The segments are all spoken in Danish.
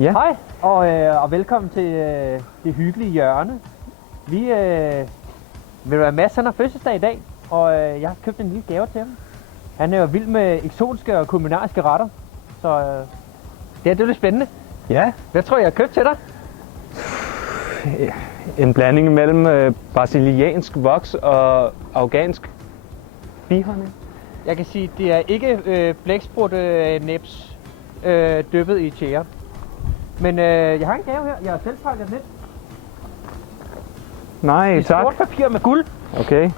Ja. Hej, og velkommen til det hyggelige hjørne. Mads han har fødselsdag i dag, og jeg har købt en lille gave til ham. Han er jo vild med eksotiske og kulinariske retter, så det er lidt spændende. Ja. Hvad tror jeg har købt til dig? En blanding mellem brasiliansk voks og afghansk bihonning. Jeg kan sige, det er ikke blæksprut næbs dyppet i tjære. Men jeg har en gave her. Jeg har selv pakket den ind. Nej, I tak. sort papir med guld. Okay.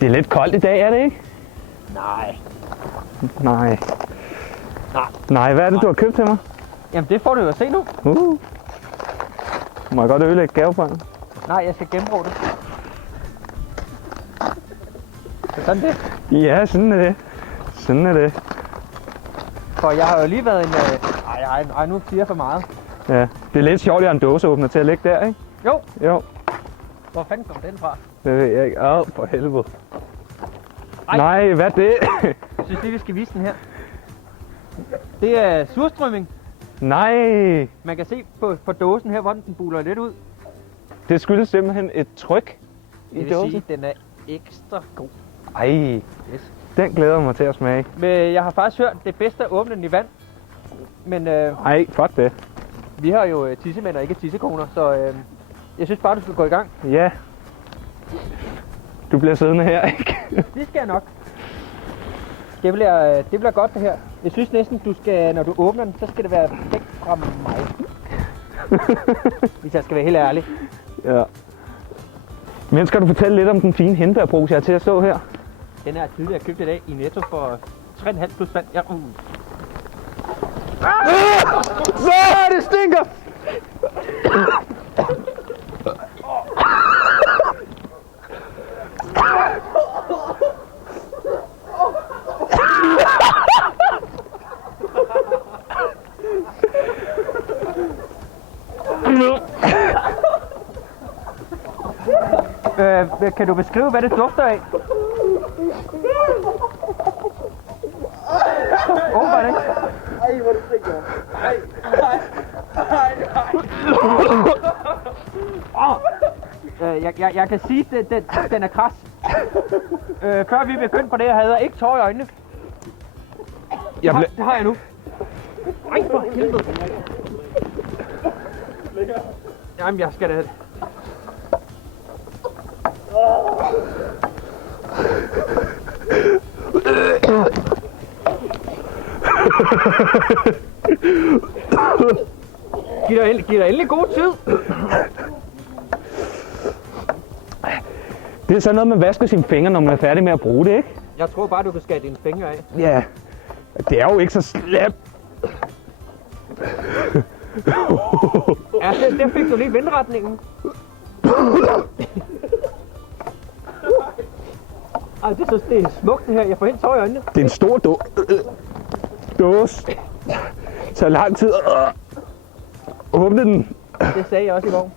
Det er lidt koldt i dag, er det ikke? Nej. Nej. Nej. Nej, hvad er det, du har købt til mig? Jamen det får du jo at se nu. Må jeg godt ødelægge gavepakken? Nej, jeg skal genbruge det. Så sådan det. Ja, sådan er det. Sådan er det. For jeg har jo lige været en... Ej, nu siger jeg for meget. Ja, det er lidt sjovt, at jeg har en dåseåbner til at lægge der, ikke? Jo. Jo, Hvor fanden kom den fra? det ved jeg ikke. For helvede. Ej. Nej, hvad er det? Jeg synes lige, vi skal vise den her. Det er surstrømming. Nej, Man kan se på dåsen her, hvordan den buler lidt ud. det skyldes simpelthen et tryk i Det vil dåsen. sige, at den er ekstra god. Ej, Yes. den glæder jeg mig til at smage. Men jeg har faktisk hørt, det bedste at åbne den i vand. Men Ej, fuck det. vi har jo tissemænd og ikke tissekoner, så jeg synes bare, du skal gå i gang. Ja. Du bliver siddende her, ikke? Det skal jeg nok. Det bliver godt det her. Jeg synes næsten, du skal, når du åbner den, så skal det være væk fra mig. Hvis jeg skal være helt ærlig. Ja. Men skal du fortælle lidt om den fine hindbærpose, jeg har til at stå her? Den er tydeligt, jeg købte i dag i Netto for 3,5 plus vand. Ja, Det stinker! Kan du beskrive, hvad det dufter af? Var det ikke? Ej, hvor det stinker. Jeg kan sige, at den er kras. Før vi begyndte på det, havde jeg ikke tårer i øjnene. Jeg ble... Det har jeg nu. Ej, for helvede. Jamen, jeg skal da... Giv dig endelig god tid. Det er sådan noget, man vasker sine fingre, når man er færdig med at bruge det, ikke? Jeg tror bare, du kan skære dine fingre af. Ja. Det er jo ikke så slemt. Ja, der fik du lige vindretningen. Ej, det er smukt det her. Jeg får helt tår i øjnene. Det er en stor dåse. Det tager lang tid at åbne den. Det sagde jeg også i går.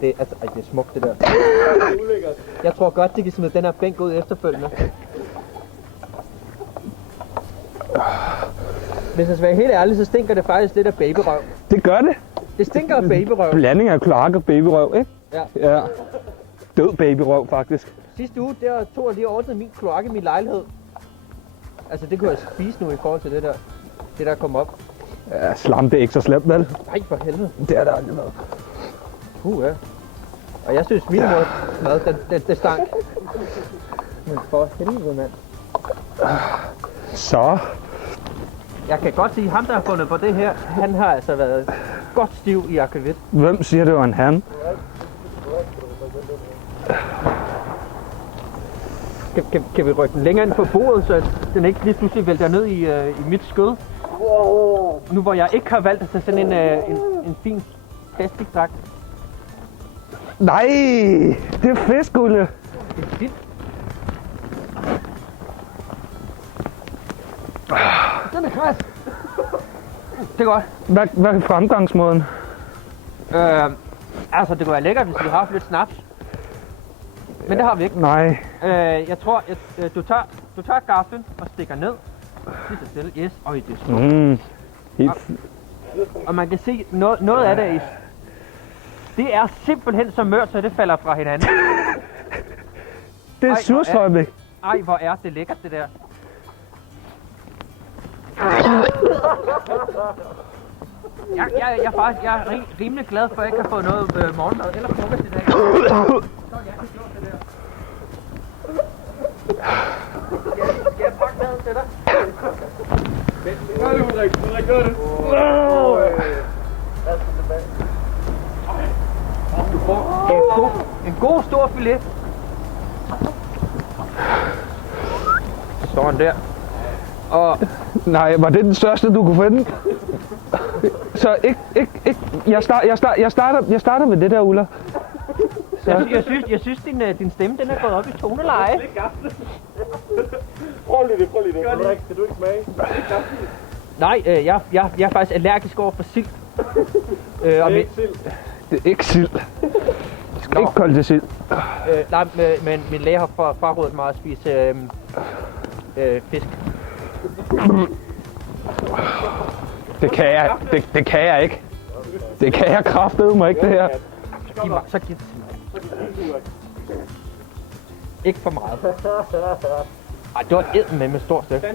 Det er smukt det der. Jeg tror godt, de kan smide den her bænk ud efterfølgende. Hvis jeg skal være helt ærlig, så stinker det faktisk lidt af babyrøv. Det gør det. Det stinker af babyrøv. Blanding af kloak og babyrøv, ikke? Ja. Ja. Død babyrøv, faktisk. Sidste uge, der tog jeg lige ordnet min kloak i min lejlighed. Altså, det kunne jeg spise nu i forhold til det der kom op. Ja, slam, det er ikke så slemt, vel? Nej, for helvede. Det er der aldrig været. Ja. Og jeg synes, min mad, det stank. Men for helvede, mand. Så. Jeg kan godt sige, at ham, der har fundet på det her, han har altså været godt stiv i akvavit. Hvem siger, det var en han? Kan vi rykke den længere ind på bordet, så den ikke lige pludselig vælter ned i mit skød? Nu hvor jeg ikke har valgt at tage sådan en fin plastikdragt. Nej, det er fisk, Ulle. Det er fint. Den er kras. Det er godt. Hvad er fremgangsmåden? Altså, det kunne være lækkert, hvis vi har haft lidt snaps. Men det har vi ikke. Nej. Jeg tror, du tager gaflen og stikker ned. Lige så stille. Yes. Øj, det er stort. Og man kan se, noget af det det er simpelthen så mørt, så det falder fra hinanden. Det er surstrømning. Ej, hvor er det lækkert, det der. Jeg er rimelig glad for, at jeg ikke har fået noget morgenmad eller frokost i dag. Så jeg har gjort det der. Skal jeg pakke maden til dig? Gør det, Ulrik. Ulrik, gør det. Du får en god stor filet. Så står han der. Og Nej, var det den største, du kunne finde? Så ikke. Jeg starter med det der, Ulla. jeg synes din stemme den er gået op i toneleje. Prøv lige det. Ulrik, kan du ikke smage? Nej, jeg er faktisk allergisk over for sild. Det er ikke sild. Det er ikke sild. Det skal ikke kolde til sild. Nej, men min læge har frarådet mig at spise fisk. Det kan jeg ikke. Det kan jeg kraftedeme ikke, det her. Så giv det til mig. Ikke for meget. Ej, det var eddermame med stort stykke.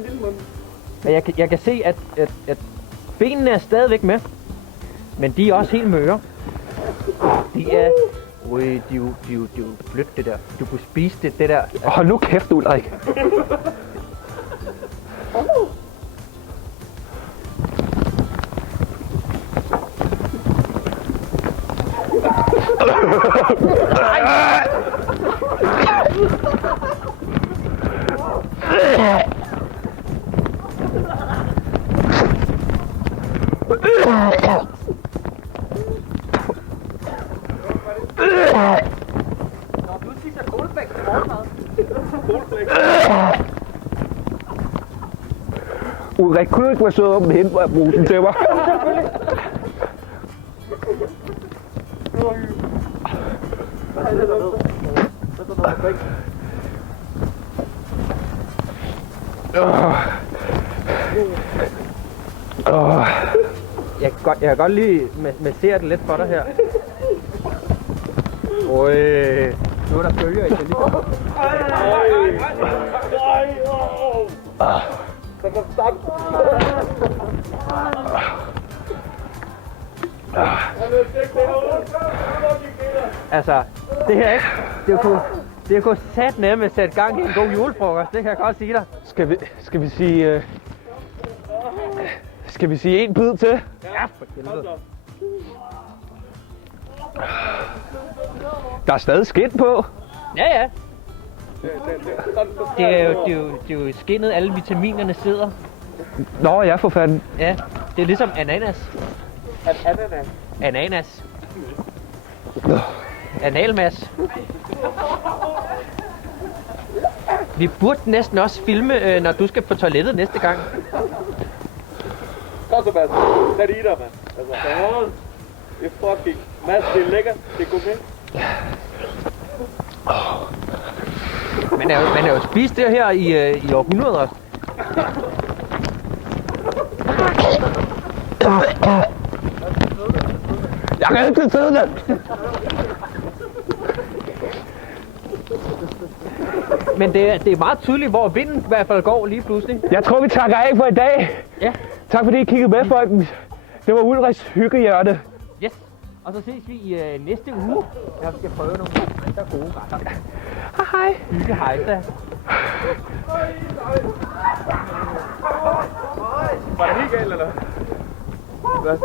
Men jeg kan se, at benene er stadigvæk med. Men de er også helt møre. De er jo blødt, det der. Du kunne spise det der. Hold nu kæft, Ulrik. Når du spiser kålflæk til morgenmad. Ulrik, kunne du ikke være sød op med hende, hvor jeg bruger den til mig? Jeg kan godt lige massere det lidt for dig her. Nu er der bølger i det lige. Så kan stop. Altså, det her ikke. Det kunne sat nemme sætte gang i en god julefrokost. Det kan jeg godt sige dig. Skal vi sige en bid til? Ja, for helvede. Der er stadig skidt på. Ja. Det er jo skinnet, alle vitaminerne sidder. Nå ja, for fanden. Ja, det er ligesom ananas. Ananas. Analmas. Vi burde næsten også filme, når du skal på toilettet næste gang. Kom så, Mads. Lad det i dig, mand. Altså, det er fucking... Mads, det er lækkert. Det er gourmet. Man har jo spist det her i århundreder. Jeg kan ikke sidde der. Men det er meget tydeligt, hvor vinden i hvert fald går lige pludselig. Jeg tror, vi takker af for i dag. Ja. Tak fordi I kiggede med, folk. Det var Ulriks hyggehjørne. Yes. Og så ses vi i næste uge. Jeg skal prøve nogle andre gode retter. Hej. Hygge hejsa. Var det helt galt, eller? Hvad?